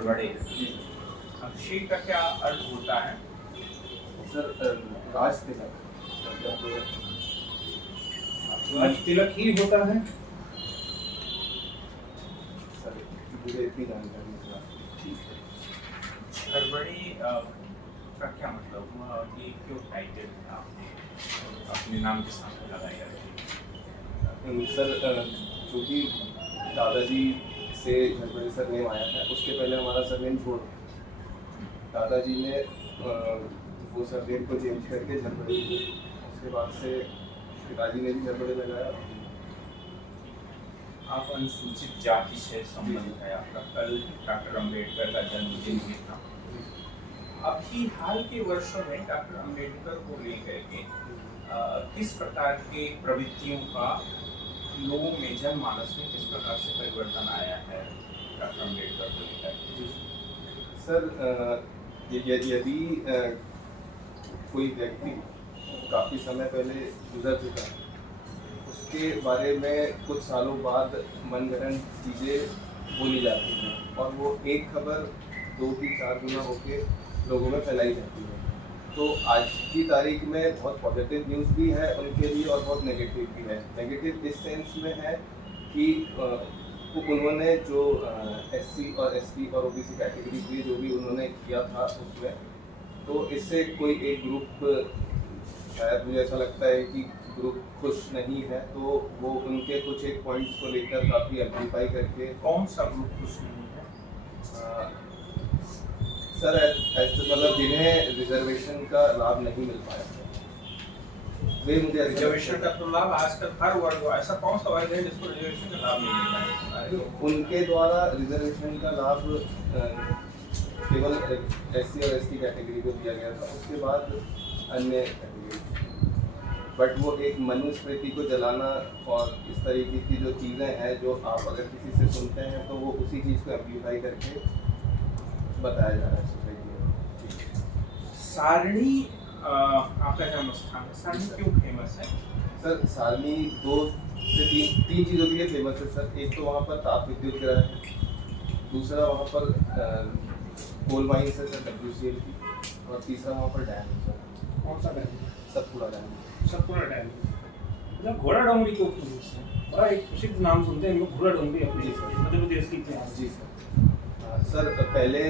बड़े शी का क्या अर्थ होता है? सर राज तिलक राज तिलक ही होता है। सर मुझे इतनी जानकारी है। ठीक है। छरबड़ी का क्या मतलब हुआ? ये क्यों टाइटल आपने अपने नाम के सामने लगाया है? सर क्योंकि दादाजी से झरबड़े सरनेम आया है, उसके पहले हमारा सरनेम झोड़। दादाजी ने वो सरनेम को चेंज करके झरबड़े दिए, उसके बाद से पिताजी ने भी झरबड़े लगाया। आप अनुसूचित जाति से संबंध है आपका। कल डॉक्टर अम्बेडकर का जन्मदिन भी था। अभी हाल के वर्षों में डॉक्टर अम्बेडकर को लेकर के किस प्रकार के प्रवृत्तियों का लोगों में जनमानस में किस प्रकार से परिवर्तन आया है डॉक्टर अम्बेडकर को लेकर? सर यदि कोई व्यक्ति काफ़ी समय पहले गुजर चुका है, उसके बारे में कुछ सालों बाद मनगढ़ंत चीज़ें बोली जाती हैं और वो एक खबर 2-3-4 गुना होके लोगों में फैलाई जाती है। तो आज की तारीख में बहुत पॉजिटिव न्यूज़ भी है उनके लिए और बहुत नेगेटिव भी है। नेगेटिव इस सेंस में है कि उन्होंने जो SC और ST और OBC कैटेगरी के जो भी उन्होंने किया था उसमें, तो इससे कोई एक ग्रुप, शायद मुझे ऐसा लगता है कि ग्रुप खुश नहीं है, तो वो उनके कुछ एक पॉइंट्स को लेकर काफ़ी एम्प्लीफाई करके। कौन सा ग्रुप खुश नहीं है? सर ऐसे मतलब जिन्हें रिजर्वेशन का लाभ नहीं मिल पाया, वे मुझे रिजर्वेशन का तो लाभ आजकल हर वर्ग को, ऐसा कौन सा वर्ग है जिसको रिजर्वेशन का लाभ नहीं मिल पाया? उनके द्वारा रिजर्वेशन का लाभ केवल SC और ST कैटेगरी को दिया गया था, उसके बाद अन्य कैटेगरी। बट वो एक मनुस्मृति को जलाना और इस तरीके की जो चीज़ें हैं जो आप अगर किसी से सुनते हैं तो वो उसी चीज़ को एम्प्लीफाई करके बताया जा रहा है सोसाइटी में। सारणी आपका जन्म स्थान है, सारणी क्यों फेमस है? सर सारणी 2 से 3 चीज़ों के लिए फेमस है सर। एक तो वहाँ पर ताप विद्युत ग्रह है, दूसरा वहाँ पर कोल माइंस है सर WCL की, और तीसरा वहाँ पर डैम है सर। कौन सा dam? Satpura dam. Satpura dam. मतलब घोड़ा डोंगरी को फेमस है, बड़ा एक प्रसिद्ध नाम सुनते हैं लोग, घोड़ा डोंगरी अपने मध्य प्रदेश की इतिहास। जी सर। सर पहले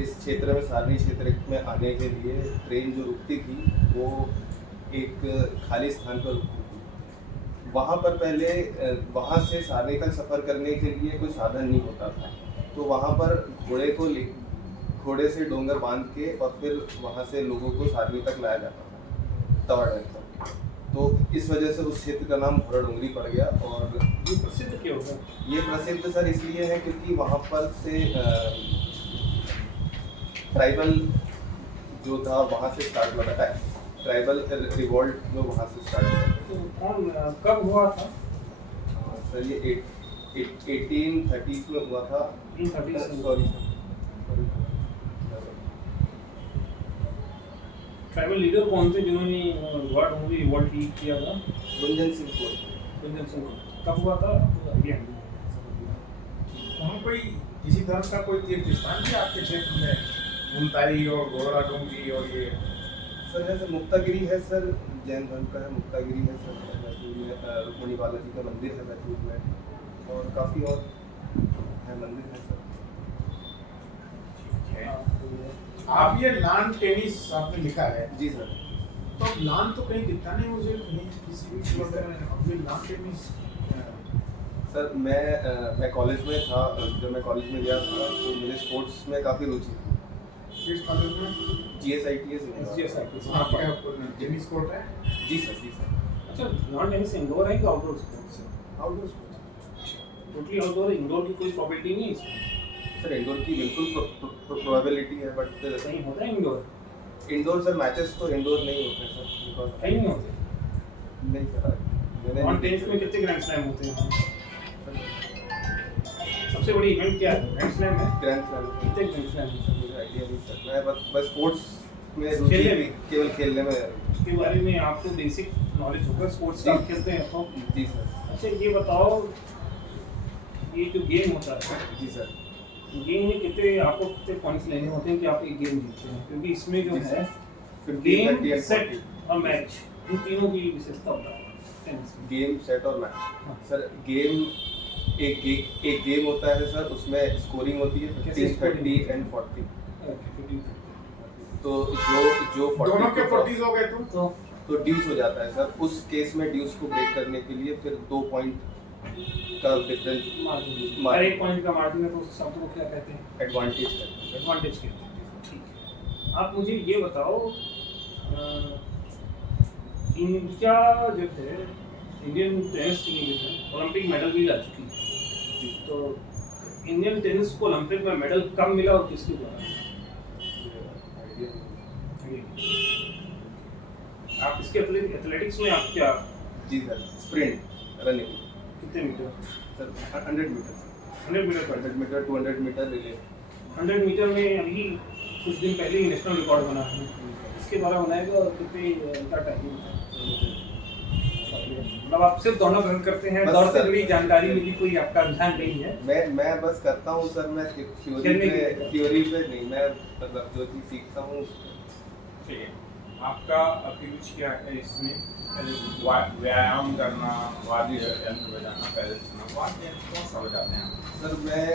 इस क्षेत्र में, सारणी क्षेत्र में आने के लिए ट्रेन जो रुकती थी वो एक खाली स्थान पर रुकती थी। वहाँ पर पहले वहाँ से सारणी तक सफ़र करने के लिए कोई साधन नहीं होता था, तो वहाँ पर घोड़े से डोंगर बांध के और फिर वहाँ से लोगों को सारणी तक लाया जाता था, तवा डैम तक। तो इस वजह से उस क्षेत्र का नाम घोड़ा डोंगरी पड़ गया। और ये प्रसिद्ध क्यों है? ये प्रसिद्ध सर इसलिए है क्योंकि वहाँ पर से ट्राइबल जो था वहाँ से स्टार्ट हुआ था, ट्राइबल रिवॉल्ट जो वहाँ से स्टार्ट हुआ। तो कौन कब हुआ था? सर ये 1830 में हुआ था। 1830 सॉरी। ट्राइबल लीडर कौन थे जिन्होंने घोड़ा डोंगरी रिवॉल्ट लीड किया था? गुंजन सिंह कोल। गुंजन सिंह। कब हुआ था? वहाँ कोई किसी तरह का कोई तीर्थ स्थान भी आपके क्षेत्र में? मुल्ताई और घोड़ा डोंगरी और ये सर जैसे मुक्तागिरी है सर, जैन धर्म का है, मुक्तागिरी है सर बैतूल में, रुक्मणी बालाजी का मंदिर है बैतूल में, और काफ़ी और है मंदिर है सर। आप ये लॉन टेनिस आपने लिखा है? जी सर। तो लॉन तो कहीं दिखता नहीं मुझे, कहीं किसी भी चीज़ में। अब ये लॉन टेनिस सर मैं कॉलेज में था, जब मैं कॉलेज में गया था तो मुझे स्पोर्ट्स में काफ़ी रुचि थी। किस कॉलेज में? GSITS। वहाँ पर टेनिस कोर्ट है? जी सर, जी सर। अच्छा, लॉन टेनिस इंडोर है कि आउटडोर स्पोर्ट्स है? Outdoor sports. टोटली आउटडोर है, इंडोर की कोई प्रॉबिलिटी नहीं है इसमें? सर इंडोर की बिल्कुल प्रोबेबिलिटी है, बट कहीं होता है इंडोर? इंडोर सर मैचेस तो इंडोर नहीं होते सर, बिकॉज कहीं नहीं होते। नहीं सर। लॉन टेनिस में कितने ग्रैंड स्लैम होते हैं? सबसे बड़ी इवेंट क्या है? ग्रैंड स्लैम है? ग्रैंड स्लैम कितने ग्रैंड स्लैम हैं? मुझे आइडिया नहीं सर। मैं बस स्पोर्ट्स में रुचि केवल खेलने में। इसके बारे में आपको बेसिक नॉलेज होगा, स्पोर्ट्स आप खेलते हैं तो? जी सर। अच्छा ये बताओ, ये जो गेम होता है जी सर, गेम में कितने पॉइंट्स लेने होते हैं कि आप एक गेम जीतते हैं, क्योंकि इसमें जो जी है 50, गेम 30 and सेट 40 और मैच इन तीनों की विशेषता होता है टेनिस में। गेम सेट और मैच। हाँ। सर गेम एक गेम होता है सर, उसमें स्कोरिंग होती है कैसे 15, scoring 30 होती है? and 40। ओके, 50। तो जो 40 दोनों के को cross- 40 हो गए तुम तो ड्यूस हो जाता है सर। उस केस में ड्यूस को ब्रेक करने के लिए फिर 2 पॉइंट का डिफरेंस मार्जिन, मार्जिन। हर एक पॉइंट का मार्जिन है, तो उस शब्द को क्या कहते हैं? एडवांटेज है। एडवांटेज के। ठीक। आप मुझे ये बताओ, इंडिया जो है, इंडियन टेनिस टीम जो है ओलंपिक मेडल भी ला चुकी है, तो इंडियन टेनिस को ओलंपिक में मेडल कब मिला और किसके द्वारा? आप इसके एथलेटिक्स में आप क्या जी सर, स्प्रिंट रनिंग कितने मीटर? सर 100 मीटर, 100 मीटर पर 100 मीटर 200 मीटर रिले। 100 मीटर में अभी कुछ दिन पहले ही नेशनल रिकॉर्ड बना है, इसके द्वारा बनाएगा और कितने का टाइमिंग है? मतलब आप सिर्फ दौड़ना पसंद करते हैं, बस दौड़ से सर। जुड़ी जानकारी में भी कोई आपका रुझान नहीं है? मैं बस करता हूँ सर, मैं खेलने के लिए। थ्योरी पे नहीं, मैं मतलब जो चीज़ सीखता हूँ। ठीक है, आपका अभिरुचि क्या है इसमें? व्यायाम करना, वाद्य यंत्र बजाना, पैदल चलना, वाद्य यंत्र कौन सा बजाते हैं आप? सर मैं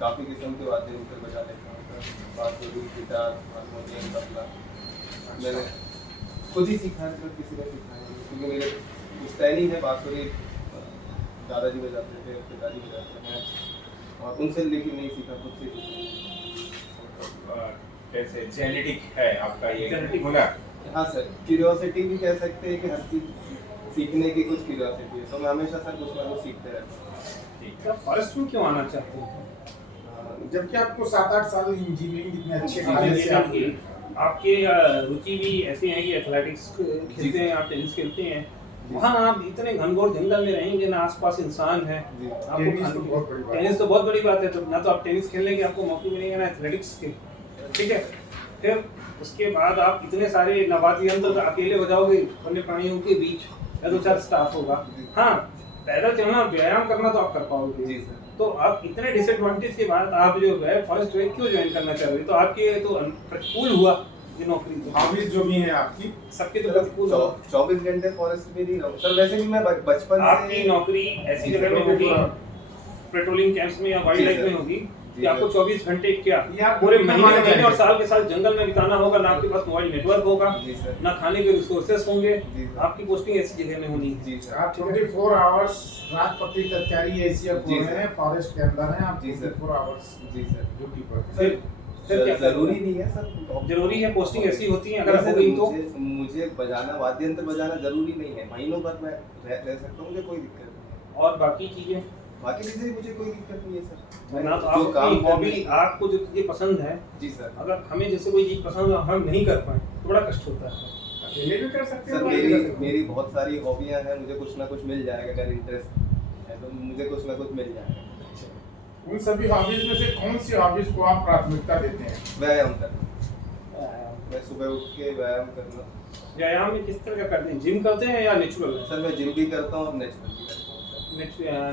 काफ़ी किस्म के वाद्य यंत्र बजा लेता हूँ सर, बांसुरी, गिटार, हारमोनियम, तबला। मैंने खुद ही सीखा है सर, किसी ने सिखाया नहीं, क्योंकि मेरे पुश्तैनी है बांसुरी, दादाजी बजाते थे, पिताजी बजाते हैं, और उनसे लेकिन नहीं सीखा, खुद से सीखा। कैसे जेनेटिक है आपका ये Genetic। हुनर? हाँ सर, क्यूरियोसिटी भी कह सकते हैं कि हर चीज़ सीखने की कुछ क्यूरियोसिटी है, तो मैं हमेशा सर कुछ ना कुछ सीखते रहता हूँ। ठीक क्या फॉरेस्ट में क्यों आना चाहते हैं? जबकि आपको 7-8 साल इंजीनियरिंग जितने अच्छे कॉलेज से आपकी आपके रुचि भी ऐसी है कि एथलेटिक्स खेलते हैं, आप टेनिस खेलते हैं, वहाँ आप इतने घनघोर जंगल में रहेंगे ना, आसपास इंसान है, जी। आपको टेनिस खाने तो की- बहुत बड़ी बात है। टेनिस तो बहुत बड़ी बात है, तो ना तो आप टेनिस खेलने के आपको मौके मिलेंगे ना एथलेटिक्स के, ठीक है। फिर उसके बाद आप इतने सारे नवादी यंत्र अकेले बजाओगे वन्य प्राणियों के बीच, या 2-4 स्टाफ होगा। हाँ, पैदल चलना, व्यायाम करना तो आप कर पाओगे। जी सर। तो आप इतने डिसएडवांटेज के बाद आप जो है फॉरेस्ट में क्यों ज्वाइन करना चाह रहे हो? तो आपके तो प्रतिकूल हुआ ये नौकरी, तो हॉबीज जो भी हैं आपकी, सबके तो प्रतिकूल हुआ। 24 घंटे फॉरेस्ट में नहीं रहूँ सर, वैसे भी मैं बचपन आपकी से। नौकरी ऐसी जगह में होगी, पेट्रोलिंग कैंप्स में या वाइल्ड जी लाइफ सर। में होगी कि जी आपको सर। 24 घंटे क्या ये आप पूरे कितना महीने माने महीने और जाएंगे? साल के साल जंगल में बिताना होगा, ना आपके पास मोबाइल नेटवर्क होगा, जी सर। ना खाने के रिसोर्सेस होंगे, जी सर। आपकी पोस्टिंग ऐसी जगह में होनी है। जी सर। आप 24 आवर्स रात पट्टी तत्कारी एसीएफ जी हो सर। रहे हैं, फॉरेस्ट के अंदर हैं आप, जी सर। 24 आवर्स जी सर। ड्यूटी पर। फिर क्या जरूरी नहीं है सर, जरूरी है, पोस्टिंग ऐसी होती है, अगर नहीं हो सर, गई तो मुझे बजाना, वाद्य यंत्र बजाना जरूरी नहीं है, महीनों भर मैं रह सकता हूँ, मुझे कोई दिक्कत नहीं है। और बाकी चीजें बाकी चीजें मुझे कोई दिक्कत नहीं है सर। ना, तो जो आप काम हॉबी, करने- आपको जो चीजें पसंद है, जी सर। अगर हमें जैसे कोई चीज पसंद है हम नहीं कर पाए तो बड़ा कष्ट होता है। अकेले भी कर सकते सर हो, मेरी बहुत सारी हॉबियां हैं, मुझे कुछ ना कुछ मिल जाएगा, अगर इंटरेस्ट है तो मुझे कुछ ना कुछ मिल जाएगा। उन सभी हॉबीज में से कौन सी हॉबीज को आप प्राथमिकता देते हैं? व्यायाम करना, मैं सुबह उठ के व्यायाम करना। व्यायाम में किस तरह का करते हैं? जिम करते हैं या नेचुरल? सर मैं जिम भी करता हूँ और नेचुरल भी करता हूँ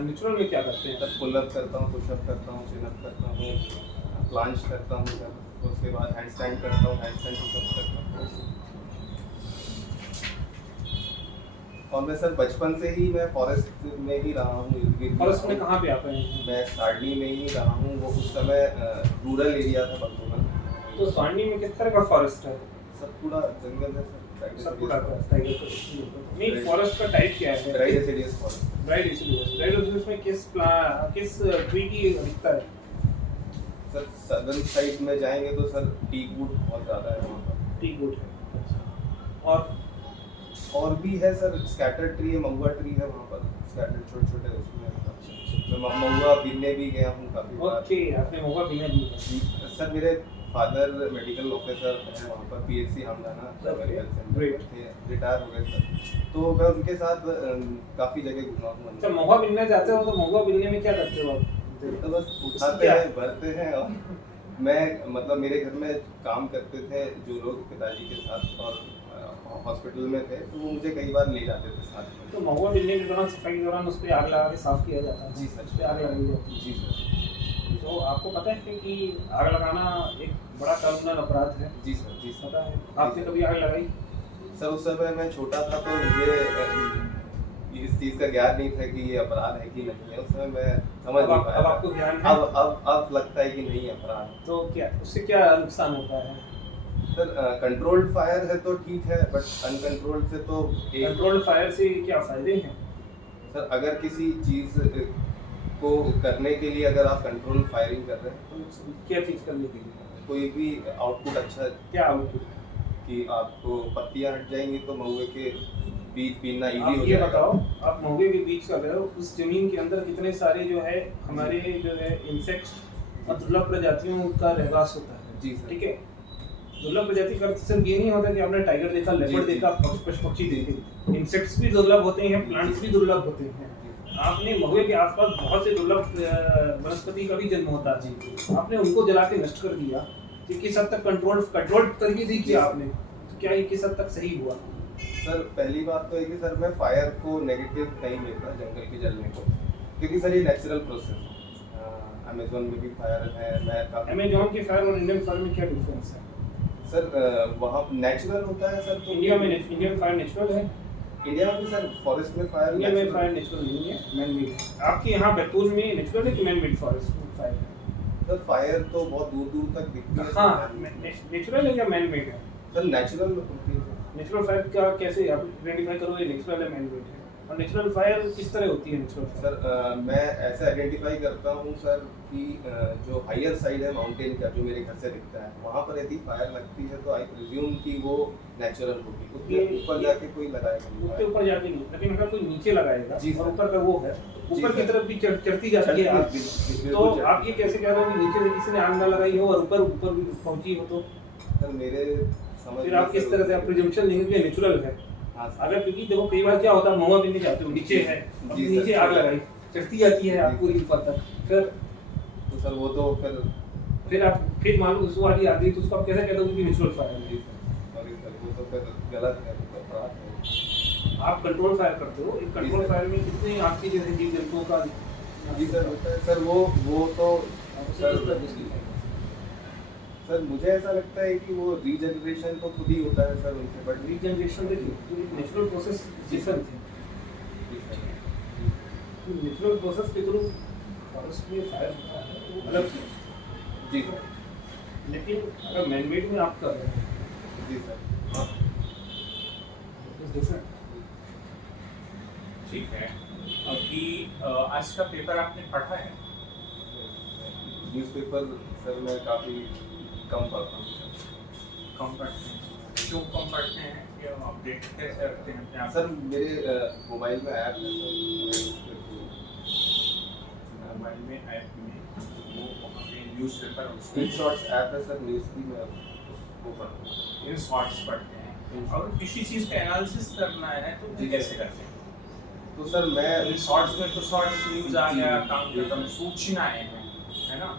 नेचुरल में क्या करते हैं? सर। पुलअप करता हूँ, पुशअप करता हूँ, चिनअप करता हूँ, प्लांच करता हूँ सर, उसके बाद हैंडस्टैंड करता हूँ, हैंडस्टैंड पुशअप करता हूँ। और मैं सर बचपन से ही मैं फॉरेस्ट में ही रहा हूँ, इर्द-गिर्द ही फॉरेस्ट रहा में हूँ। कहाँ पे आप रहे हैं? मैं सारणी में ही रहा हूँ, वो उस समय रूरल एरिया था बंदूरा। तो स्वानी में किस तरह का फॉरेस्ट है? सब पूरा जंगल है सर, सब पूरा टाइगर नहीं, फॉरेस्ट का टाइप क्या है? Dry deciduous forest. Dry deciduous में किस ट्री की अधिकता है? सर सदर्न साइड में जाएंगे तो सर टीक वुड बहुत ज़्यादा है वहाँ पर। टी वुड है। और भी है सर, स्कैटर ट्री है, महुआ ट्री है वहाँ पर, स्कैटर छोटे छोटे उसमें। मैं महुआ बिनने भी गया हूँ काफ़ी बार। ओके, आपने महुआ बिना भी है। सर मेरे फादर मेडिकल ऑफिसर हैं वहाँ पर, पीएचसी हमदाना मेडिकल सेंटर Great. थे, रिटायर हो गए सर, तो मैं उनके साथ काफ़ी जगह घुमा हूँ। अच्छा, महुआ बिनने जाते हो तो महुआ बिनने में क्या करते हो आप? तो बस उठाते हैं, भरते हैं, और मैं मतलब मेरे घर में काम करते थे जो लोग पिताजी के साथ, और हॉस्पिटल में थे, तो वो मुझे कई बार ले जाते थे साथ में। तो महुआ बिनने के दौरान, सफाई के दौरान उस पे आग लगा के साफ किया जाता है? जी सर। उस पे आग लगाई जाती है। जी सर। तो आपको पता है कि आग लगाना एक बड़ा कानूनन अपराध है? जी सर, जी सर। पता है? आपने कभी आग लगाई? सर उस समय मैं छोटा था तो मुझे इस चीज़ का ज्ञान नहीं था कि ये अपराध है कि नहीं है। उस समय मैं समझ नहीं पाया अब था। आपको ज्ञान है? अब लगता है कि नहीं अपराध है। तो क्या उससे क्या नुकसान होता है? सर कंट्रोल्ड फायर है तो ठीक है, बट अनकंट्रोल्ड से तो एक कंट्रोल्ड फायर से क्या फायदे हैं? सर अगर किसी चीज़ को करने के लिए अगर आप कंट्रोल फायरिंग कर रहे हैं तो क्या चीज़ करने के लिए? तो कोई भी आउटपुट अच्छा क्या आउटपुट? कि आपको पत्तियां हट जाएंगी तो महुए के बीज बीनना इजी आप हो ये जाएगा। बताओ, आप महुए के बीज कर रहे हो, उस जमीन के अंदर कितने सारे जो है हमारे जो है इंसेक्ट्स और दुर्लभ प्रजातियों का रहवास होता है। जी सर। ठीक है, दुर्लभ प्रजाति का अर्थ सिर्फ ये नहीं होता कि आपने टाइगर देखा, लेपर्ड जी, देखा, पक्षी देखे। इंसेक्ट्स भी दुर्लभ होते हैं, प्लांट्स भी दुर्लभ होते हैं। आपने महुए के आसपास बहुत से दुर्लभ वनस्पति का भी जन्म होता है, आपने उनको जला के नष्ट कर दिया। तो किस हद तक कंट्रोल तरीके से किया आपने, तो क्या ये किस हद तक सही हुआ? सर पहली बात तो है कि सर मैं फायर को नेगेटिव नहीं लेता जंगल के जलने को, क्योंकि सर ये नेचुरल प्रोसेस है। अमेज़न में भी फायर है, मैं काफी अमेज़न के फायर और इंडियन फायर में क्या डिफरेंस है? सर वहाँ नेचुरल होता है सर। तो इंडिया में इंडियन फायर नेचुरल है? इंडिया में भी सर फॉरेस्ट में फायर इंडिया में फायर नेचुरल नहीं है, मैन मेड है। आपके यहाँ बैतूल में नेचुरल है कि मैन मेड फॉरेस्ट फायर है? सर फायर तो बहुत दूर दूर तक दिखती है। हाँ, नेचुरल है या मैन मेड है? सर नेचुरल होती है सर। नेचुरल फायर का कैसे आप आइडेंटिफाई करोगे नेचुरल है मैन मेड है? और नेचुरल फायर किस तरह होती है नेचुरल फायर? सर मैं ऐसे आइडेंटिफाई करता हूँ सर कि जो हायर साइड है माउंटेन का, जो मेरे घर से दिखता है, वहाँ पर यदि फायर लगती है तो आई प्रिज्यूम कि वो नेचुरल होगी। उसके ऊपर जाके कोई लगाएगा नहीं उसके ऊपर जाके नहीं, लेकिन अगर कोई नीचे लगाएगा जी और सर। ऊपर का वो है, जी ऊपर की सर। तरफ भी चढ़ती जाती है आग। तो आप ये कैसे कह रहे हो कि नीचे से किसी ने आग ना लगाई हो और ऊपर ऊपर भी पहुंची हो? तो सर मेरे समझ फिर आप किस तरह से आप प्रिजम्पशन लेंगे कि नेचुरल है? हाँ सर। अगर क्योंकि देखो कई बार क्या होता है, महुआ बिनने जाते हो, नीचे है, अब जी सर। नीचे आग लगाई, चढ़ती जाती है आग पूरी ऊपर तक, तो सर वो तो फिर मान लो उस वाली आग गई, तो उसको आप कैसे कह दोगे कि नेचुरल फायर है? जी सर, सॉरी सर, वो तो फिर गलत है, वो तो अपराध है। आप कंट्रोल फायर करते हो, एक कंट्रोल फायर में कितने आपके जैसे जीव जंतुओं का जी सर होता है सर। वो तो सर सर मुझे ऐसा लगता है कि वो रीजनरेशन तो खुद ही होता है सर उनसे, बट रीजनरेशन देखिए, जो नेचुरल प्रोसेस डिफरेंट है। जी सर। नेचुरल प्रोसेस के थ्रू फॉरेस्ट में फायर होता है, वो अलग चीज है। जी सर। लेकिन अगर मैनमेड में आप कर रहे हैं, जी सर। डिफरेंट। ठीक है। अभी आज का पेपर आपने पढ़ा है? न्यूज़पेपर सर मैं काफ़ी कम पढ़ता हूँ। कम पढ़ते हैं? क्यों कम पढ़ते हैं? या अपडेट कैसे रखते हैं अपने आप? सर मेरे मोबाइल में ऐप है सर, मोबाइल में ऐप में वो वहाँ पे न्यूज़पेपर स्क्रीन शॉट्स ऐप है सर न्यूज़ की, मैं वो पढ़ता हूँ। इन शॉर्ट्स पढ़ते हैं। और किसी चीज़ का एनालिसिस करना है तो जी। कैसे करते हैं? तो सर मैं इन शॉर्ट्स में तो शॉर्ट्स न्यूज़ आ गया, जी। काम खत्म, सूचनाएं हैं, है ना?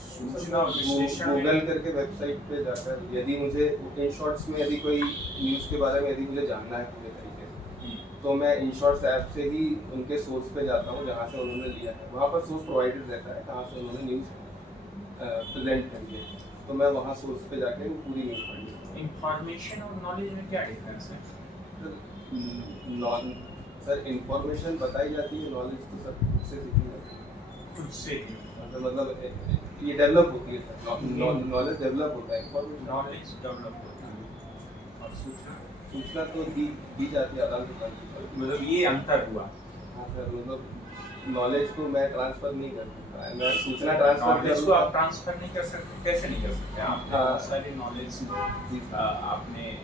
सूचना और विश्लेषण गूगल में करके वेबसाइट पे जाकर यदि मुझे इन शॉर्ट्स में यदि कोई न्यूज़ के बारे में यदि मुझे जानना है पूरे तरीके से, तो मैं इन शॉर्ट्स ऐप से ही उनके सोर्स पे जाता हूँ जहाँ से उन्होंने लिया है। वहाँ पर सोर्स प्रोवाइडेड रहता है कहाँ से उन्होंने न्यूज़ प्रेजेंट करी है, तो मैं वहाँ सोर्स पे जाके वो पूरी न्यूज़ पढ़ लेता हूँ। इंफॉर्मेशन और नॉलेज में क्या डिफरेंस है? सर इंफॉर्मेशन बताई जाती है, नॉलेज तो सर खुद से सीखी जाती है। खुद से ही मतलब ये डेवलप होती है सर, नॉलेज डेवलप होता है, इंफॉर्मेशन नॉलेज डेवलप होता है और सूचना तो दी जाती है आदान प्रदान की। मतलब ये अंतर हुआ। हाँ सर, मतलब नॉलेज को मैं ट्रांसफर नहीं कर सकता, मैं सूचना ट्रांसफर नॉलेज को आप ट्रांसफर नहीं कर सकते, कैसे नहीं कर सकते? आपने हाँ। बहुत सारी नॉलेज जी सर। आपने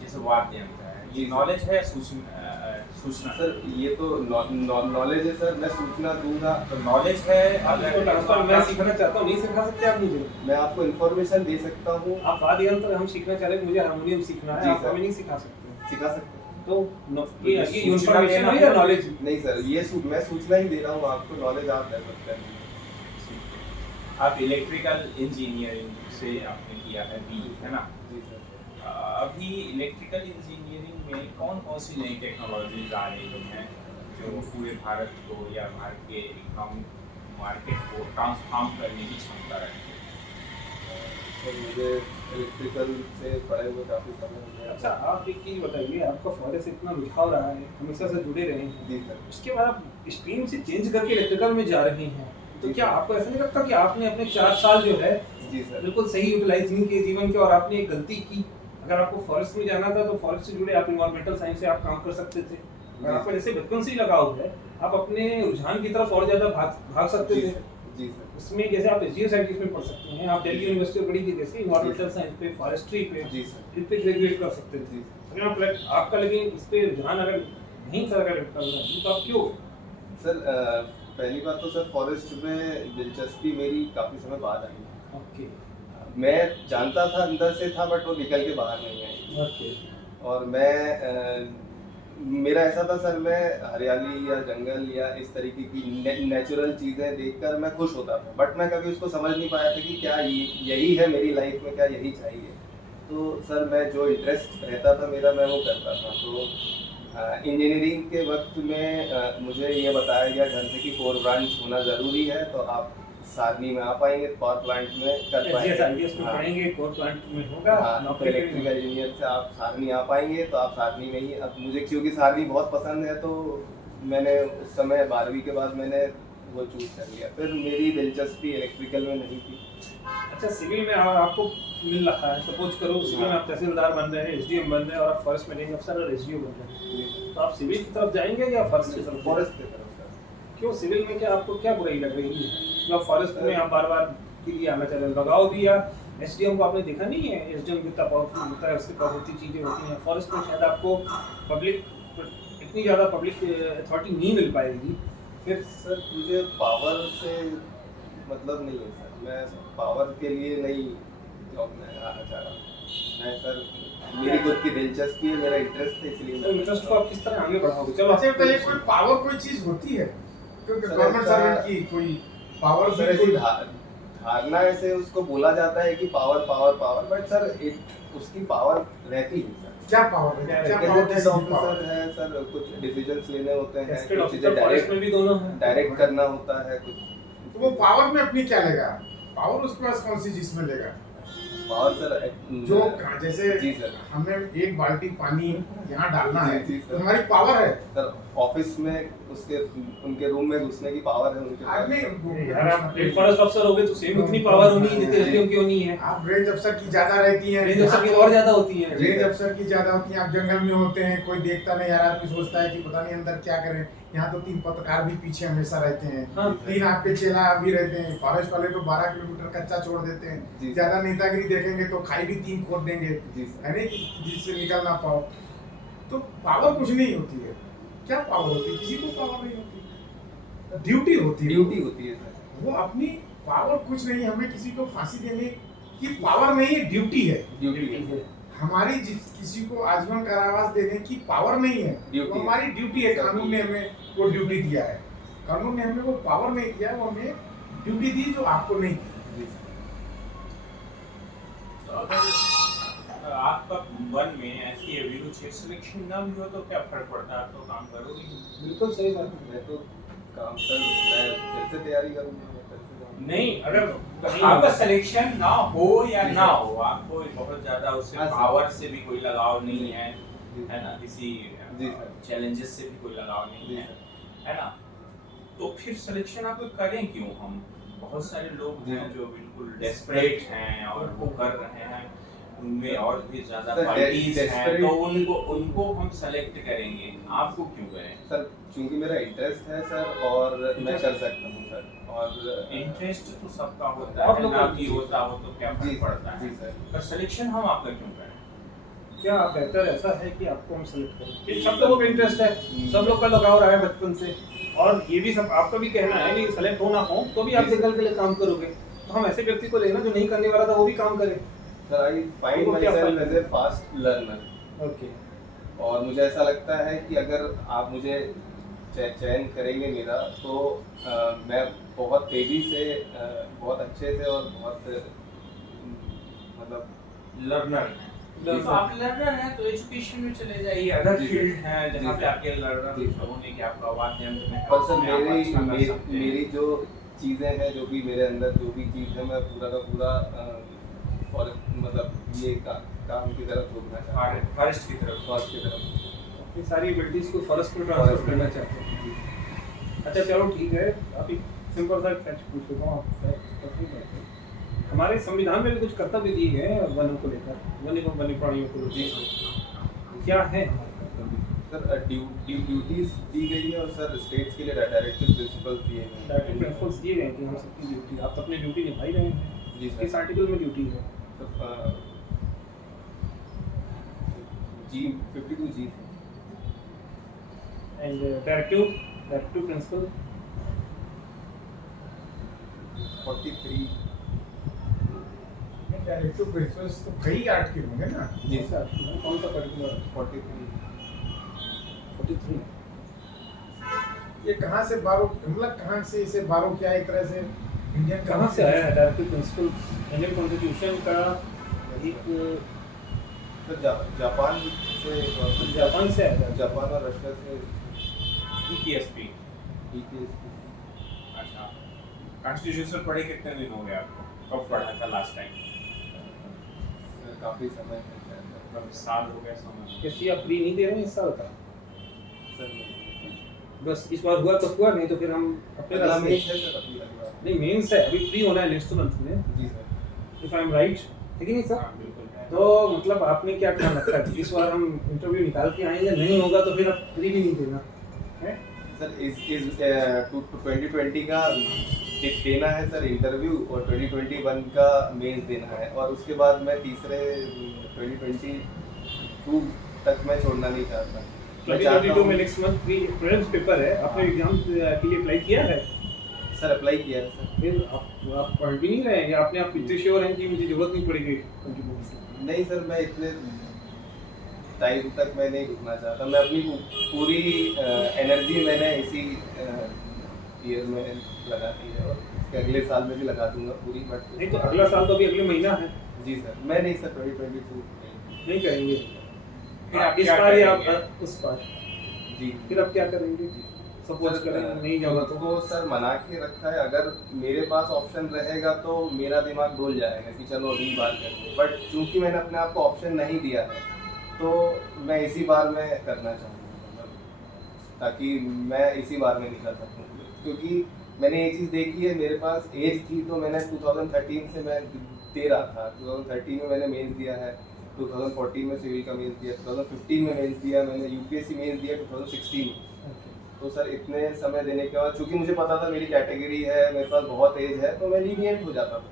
जैसे वाद्य यंत्र है, ये जी। नॉलेज है सूचना सर ये तो नॉलेज है सर, मैं सूचना दूंगा तो नॉलेज है। आप इसको ट्रांसफर मैं सीखना चाहता हूँ, नहीं सिखा सकते आप मुझे? मैं आपको इन्फॉर्मेशन दे सकता हूँ। आप वाद्य यंत्र हम सीखना चाह रहे हैं, मुझे हारमोनियम सीखना है, जी आप सर। हमें नहीं सिखा सकते। सिखा सकते हैं। तो ये सूचना इंफॉर्मेशन देना है या है। नॉलेज? नहीं सर, मैं सूचना ही दे रहा हूँ आपको, नॉलेज आप डेवलप करेंगे। आप इलेक्ट्रिकल इंजीनियरिंग से आपने किया है बी, है ना? जी सर। अभी इलेक्ट्रिकल इंजीनियरिंग में कौन कौन सी नई टेक्नोलॉजीज आ रही हैं जो पूरे भारत को या भारत के इकोनॉमी मार्केट को ट्रांसफॉर्म करने की क्षमता रखते हैं? सर मुझे इलेक्ट्रिकल से पढ़े हुए काफ़ी समय हो गया। अच्छा, आप एक चीज़ बताइए, आपका फॉरेस्ट से इतना रुझाव रहा है, हमेशा से जुड़े रहे हैं, जी सर। उसके बाद आप स्ट्रीम से चेंज करके इलेक्ट्रिकल में जा रहे हैं, तो क्या आपको ऐसा नहीं लगता कि आपने अपने 4 साल जो है जी सर। बिल्कुल सही यूटिलाइज नहीं किए जीवन के, और आपने एक गलती की? अगर आपको फॉरेस्ट में जाना था तो फॉरेस्ट से जुड़े आप इन्वायरमेंटल साइंस से आप काम कर सकते थे। अगर आपको जैसे बचपन से ही लगाव है, आप अपने रुझान की तरफ और ज़्यादा भाग सकते थे। जी सर। उसमें जैसे आप एसजीओ साइंटिस्ट में पढ़ सकते हैं, आप दिल्ली यूनिवर्सिटी में बड़ी जगह से इन्वायरमेंटल साइंस पे, फॉरेस्ट्री पे, जी सर। इन पे ग्रेजुएट कर सकते थे। जी। अगर आप आपका लेकिन इस पे रुझान अगर नहीं था, अगर कर रहे हैं तो आप क्यों? सर पहली बात तो सर फॉरेस्ट में दिलचस्पी मेरी काफ़ी समय बाद आई। ओके मैं जानता था, अंदर से था, बट वो निकल के बाहर नहीं आई। ओके और मैं मेरा ऐसा था सर, मैं हरियाली या जंगल या इस तरीके की नेचुरल चीज़ें देखकर मैं खुश होता था, बट मैं कभी उसको समझ नहीं पाया था कि क्या यही है मेरी लाइफ में, क्या यही चाहिए। तो सर मैं जो इंटरेस्ट रहता था मेरा, मैं वो करता था। तो इंजीनियरिंग के वक्त में मुझे ये बताया गया घर से कि कोर ब्रांच होना ज़रूरी है, तो आप सारनी में आ पाएंगे, पावर प्लांट में कर एसजीओ साइंटिस्ट में हाँ। पढ़ेंगे, कोर प्लांट में होगा, हाँ, तो नौकरी करेंगे। इलेक्ट्रिकल इंजीनियर से आप सारनी आ पाएंगे, तो आप सारनी में ही। अब मुझे क्योंकि सारनी बहुत पसंद है, तो मैंने उस समय 12वीं के बाद मैंने वो चूज कर लिया। फिर मेरी दिलचस्पी इलेक्ट्रिकल में नहीं थी। अच्छा, सिविल में आपको मिल रहा है, सपोज करो सिविल में आप तहसीलदार बन रहे हैं, एसडीएम बन रहे हैं, और आप फॉरेस्ट मैनेजिंग अफसर और एसडीओ बन रहे हैं, तो आप सिविल की तरफ जाएंगे या फॉरेस्ट की तरफ? फॉरेस्ट की तरफ सर। क्यों? सिविल में क्या आपको क्या बुराई लग रही है? मतलब फॉरेस्ट में आप बार बार के लिए आना चाह रहे हैं, लगाओ भी, या एसडीएम को आपने देखा नहीं है, एसडीएम कितना पावरफुल होता है, उसके पास होती चीज़ें होती हैं। फॉरेस्ट में शायद आपको पब्लिक इतनी ज़्यादा पब्लिक अथॉरिटी नहीं मिल पाएगी। फिर सर मुझे पावर से मतलब नहीं है सर, मैं पावर के लिए नहीं जॉब में आना चाह रहा हूँ। मैं सर, मेरी खुद की दिलचस्पी है, मेरा इंटरेस्ट है, इसलिए मैं इंटरेस्ट को आप किस तरह आगे बढ़ाओगे? चलो अच्छा बताइए, कोई पावर कोई चीज होती है क्योंकि सर, गवर्नमेंट ऐसा- सर्वेंट की कोई पावर सर ऐसी धारणा ऐसे उसको बोला जाता है कि power power power, but sir एक उसकी पावर रहती है सर। क्या पावर है? क्या पावर गैजेटेड किसी की ऑफिसर पावर है सर, कुछ डिसीजंस लेने होते हैं, गेस्टेड कुछ ऑफिसर चीजें फॉरेस्ट में भी दोनों हैं। डायरेक्ट करना होता है, कुछ तो वो पावर में अपनी क्या लेगा? पावर उसके पास कौन सी चीज में लेगा? पावर सर जो जैसे जी सर। हमें एक बाल्टी पानी यहाँ डालना है, जी, सर। तो हमारी पावर है। सर ऑफिस में उसके उनके रूम में घुसने की पावर है उनके पास। आदमी यार आप एक फॉरेस्ट अफसर हो गए तो सेम उतनी पावर होनी है जितनी एसडीएम की होनी है। आप रेंज अफसर की ज्यादा रहती है, रेंज अफसर की और ज्यादा होती है। रेंज अफसर की ज्यादा होती है। आप जंगल में होते हैं, कोई देखता नहीं, यार आदमी सोचता है कि पता नहीं अंदर क्या करें। यहाँ तो 3 पत्रकार भी पीछे हमेशा रहते हैं, हाँ। 3 आपके चेला भी रहते हैं। फॉरेस्ट वाले तो 12 किलोमीटर कच्चा छोड़ देते हैं, जी। ज्यादा नेतागिरी देखेंगे तो खाई भी 3 खोद देंगे, जी सर। है ना, कि जिससे निकल ना पाओ। तो पावर कुछ नहीं होती है। क्या पावर होती है? किसी को पावर नहीं होती, ड्यूटी होती है। ड्यूटी होती है सर। वो अपनी पावर कुछ नहीं, हमें किसी को फांसी देने की पावर नहीं है, ड्यूटी है। ड्यूटी है। हमारी किसी को आजीवन कारावास देने की पावर नहीं है, ड्यूटी वो है। हमारी ड्यूटी है। कानून ने हमें वो ड्यूटी दिया है, कानून ने हमें वो पावर नहीं दिया, वो हमें ड्यूटी दी जो आपको नहीं दी। जी सर। तो अगर आपका वन में ऐसी अभिरुचि सिलेक्शन ना भी हो तो क्या फर्क पड़ता है? आप तो काम करोगे ही। बिल्कुल सही बात है। मैं तो काम सर, मैं फिर से तैयारी करूंगा, मैं फिर से जाऊंगा। नहीं, अगर आपका सिलेक्शन ना हो या ना हो, आपको बहुत ज्यादा उससे हाँ, सर। पावर से भी कोई लगाव नहीं है, जी। है ना, किसी जी, सर। चैलेंजेस से भी कोई लगाव नहीं जी, है, है ना, तो फिर सिलेक्शन आप करें क्यों? हम बहुत सारे लोग हैं जो बिल्कुल डेस्परेट हैं और वो कर रहे हैं, उनमें और भी ज्यादा सर, क्वालिटीज हैं, desperate- तो उनको हम सेलेक्ट करेंगे, आपको क्यों करें? सर क्योंकि मेरा इंटरेस्ट है सर, और मैं कर सकता हूँ सर। और इंटरेस्ट तो सबका होता आप है, लोगों ना को- कि होता हो तो क्या जी फर्क पड़ता है, जी सर। पर सिलेक्शन हम आपका क्यों करें? क्या बेहतर ऐसा है कि आपको हम सेलेक्ट करें? ये सब लोगों का इंटरेस्ट है, सब लोग का लगाव रहा है बचपन से, और ये भी सब आपका भी कहना है कि सेलेक्ट हो ना हो तो भी आप जी। जंगल के लिए काम करोगे, तो हम ऐसे व्यक्ति को लेना जो नहीं करने वाला था वो भी काम करे। सर आई फाइंड आपको क्या माई सेल्फ फर्क as a fast learner, okay, और मुझे ऐसा लगता है कि अगर आप मुझे चयन करेंगे मेरा, तो मैं बहुत तेजी से, बहुत अच्छे से और बहुत मतलब लर्नर तो आप लर्नर हैं तो एजुकेशन में चले जाइए, अदर जी, फील्ड हैं जहाँ जी, पे आपके लर्नर जी। होने की आपका वाद्य यंत्र में है, पर सर उसमें आप अच्छा कर सकते हैं। मेरी जो चीज़ें हैं, जो भी मेरे अंदर जो भी चीज़ है, मैं पूरा का पूरा और मतलब ये काम की तरफ झुकना चाहता हूँ, फॉरेस्ट की तरफ। फॉरेस्ट की तरफ। अपनी सारी एबिलिटीज को फॉरेस्ट में ट्रांसफर करना चाहते हैं। अच्छा चलो ठीक है, आप एक सिंपल सा फैक्ट पूछ लेता हूँ, आप फैक्ट नहीं करते। हमारे संविधान में भी कुछ कर्तव्य दिए गए हैं वनों को लेकर, वन्य प्राणियों को लेकर, क्या है सर ड्यूटीज दी गई है, और सर स्टेट्स के लिए डायरेक्टिव प्रिंसिपल दिए गए हैं। डायरेक्टिव प्रिंसिपल्स दिए गए हैं कि हम सबकी ड्यूटी, आप तो अपनी ड्यूटी निभा ही रहे हैं। जी सर। किस आर्टिकल में ड्यूटी है? जी 52 जी। And directive principle 43। Directive principles तो कई आर्टिकल होंगे ना। जी कौन सा article है? कौन सा पर्टिकुलर? 43। 43। ये कहाँ से बारो, मतलब कहाँ से इसे बारो किया एक तरह से इंडियन कहाँ से आया है डायरेक्टिव प्रिंसिपल? इंडियन कॉन्स्टिट्यूशन का एक सर जापान से, जापान से आया था। जापान और रशिया से EPSP। EPSP। अच्छा, कॉन्स्टिट्यूशन पढ़े कितने दिन हो गए आपको? कब पढ़ा था लास्ट टाइम? सर काफ़ी समय है मतलब साल हो गया समझ। कैसी आप प्री नहीं दे रहे हैं इस साल का? सर। बस इस बार हुआ तो हुआ, नहीं तो फिर हम अपने अगला रास्ते। मैच है सर, अभी अगला। नहीं मेंस है, अभी प्री होना है नेक्स्ट मंथ में, जी sir. If I am right, है कि नहीं सर? हाँ बिल्कुल। तो मतलब आपने क्या ध्यान रखा है कि इस बार हम इंटरव्यू निकाल के आएंगे, नहीं होगा तो फिर आप प्री भी नहीं देना है? सर इस 2020 का देना है सर इंटरव्यू, और 2021 का मेंस देना है, और उसके बाद मैं तीसरे 2022 तक मैं छोड़ना नहीं चाहता। मैं चाहता 2022 में हूँ next month pre prelims paper है, आपने एग्जाम के लिए अप्लाई किया है? सर अप्लाई किया है सर। फिर आप पढ़ भी नहीं रहे हैं, या आपने आप इतने श्योर हैं कि मुझे जरूरत नहीं पड़ेगी 2022 की? नहीं सर, मैं इतने टाइम तक मैं नहीं रुकना चाहता, मैं अपनी पूरी एनर्जी मैंने इसी ईयर में लगा दी है, और इसके अगले साल में भी लगा दूंगा पूरी। बट नहीं तो अगला साल तो अभी अगले महीना है, जी सर, मैं नहीं सर 2022 नहीं करेंगे फिर आप इस क्या बार या करेंगे? उस बार, जी। फिर आप क्या करेंगे? सपोज करें नहीं जाना तो? को सर मना के रखा है, अगर मेरे पास ऑप्शन रहेगा तो मेरा दिमाग डोल जाएगा कि चलो अभी बार करेंगे, बट चूंकि मैंने अपने आप को ऑप्शन नहीं दिया है, तो मैं इसी बार में करना चाहूँगा, मतलब ताकि मैं इसी बार में निकल सकूँ, क्योंकि मैंने ये चीज़ देखी है, मेरे पास एज थी तो मैंने 2013 से मैं दे रहा था। 2013 में मैंने मेंस दिया है, 2014 में सिविल का मेंस दिया, 2015 में मेंस दिया, मैंने यूपीएससी मेंस दिया 2016 में। तो सर इतने समय देने के बाद, चूंकि मुझे पता था मेरी कैटेगरी है, मेरे पास बहुत एज है, तो मैं लीनियंट हो जाता था।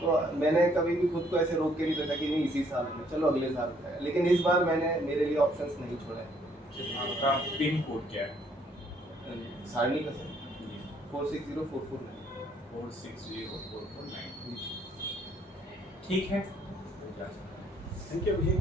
तो मैंने कभी भी खुद को ऐसे रोक के नहीं रखा कि नहीं इसी साल में, चलो अगले साल का है, लेकिन इस बार मैंने मेरे लिए ऑप्शंस नहीं छोड़े। आपका पिन कोड क्या है? सारणी का सर 460449। 460449। ठीक है। Thank you Abhishek.